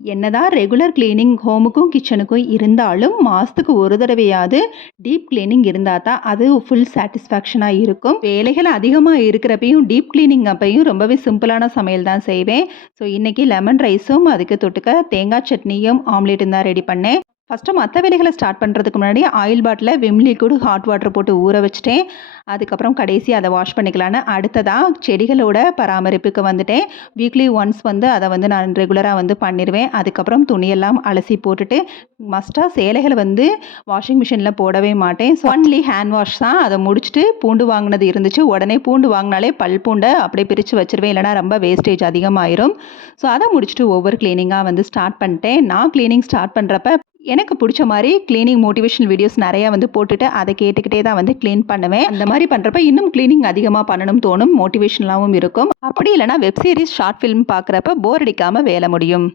என்னதான் regular cleaning ஹோமுக்கும் கிச்சனுக்கும் இருந்தாலும் மாதத்துக்கு ஒரு தடவையாவது டீப் கிளீனிங் இருந்தால் தான் அது ஃபுல் சாட்டிஸ்ஃபேக்ஷனாக இருக்கும். வேலைகள் அதிகமாக இருக்கிறப்பையும் டீப் கிளீனிங் அப்பையும் ரொம்பவே சிம்பிளான சமையல் தான் செய்வேன். ஸோ இன்றைக்கி லெமன் ரைஸும் அதுக்கு தொட்டுக்க தேங்காய் சட்னியும் ஆம்லேட்டும் தான் ரெடி பண்ணேன். ஃபஸ்ட்டு மற்ற வேலைகளை ஸ்டார்ட் பண்ணுறதுக்கு முன்னாடி ஆயில் பாட்டில் விம் லிக்விட் ஹாட் வாட்டர் போட்டு ஊற வச்சுட்டேன். அதுக்கப்புறம் கடைசி அதை வாஷ் பண்ணிக்கலான்னு அடுத்ததாக செடிகளோட பராமரிப்புக்கு வந்துட்டேன். வீக்லி ஒன்ஸ் அதை நான் ரெகுலராக பண்ணிடுவேன். அதுக்கப்புறம் துணியெல்லாம் அலசி போட்டுட்டு மஸ்ட்டாக சேலைகளை வாஷிங் மிஷினில் போடவே மாட்டேன். ஸோ ஒன்லி ஹேண்ட் வாஷ் தான். அதை முடிச்சுட்டு பூண்டு வாங்கினது இருந்துச்சு. உடனே பூண்டு வாங்கினாலே பூண்டை அப்படியே பிரித்து வச்சுருவேன், இல்லைனா ரொம்ப வேஸ்டேஜ் அதிகமாயிரும். ஸோ அதை முடிச்சுட்டு ஒவ்வொரு கிளீனிங்காக ஸ்டார்ட் பண்ணிட்டேன். நான் கிளீனிங் ஸ்டார்ட் பண்ணுறப்ப எனக்கு பிடிச்ச மாதிரி கிளீனிங் மோட்டிவேஷனல் வீடியோஸ் நிறையா போட்டுட்டு அதை கேட்டுக்கிட்டே தான் க்ளீன் பண்ணுவேன். அந்த மாதிரி பண்ணுறப்ப இன்னும் கிளீனிங் அதிகமாக பண்ணணும் தோணும், மோட்டிவேஷனலாகவும் இருக்கும். அப்படி இல்லைனா வெப் சீரிஸ் ஷார்ட் ஃபிலிம் பார்க்குறப்ப போர் அடிக்காமல் வேலை முடியும்.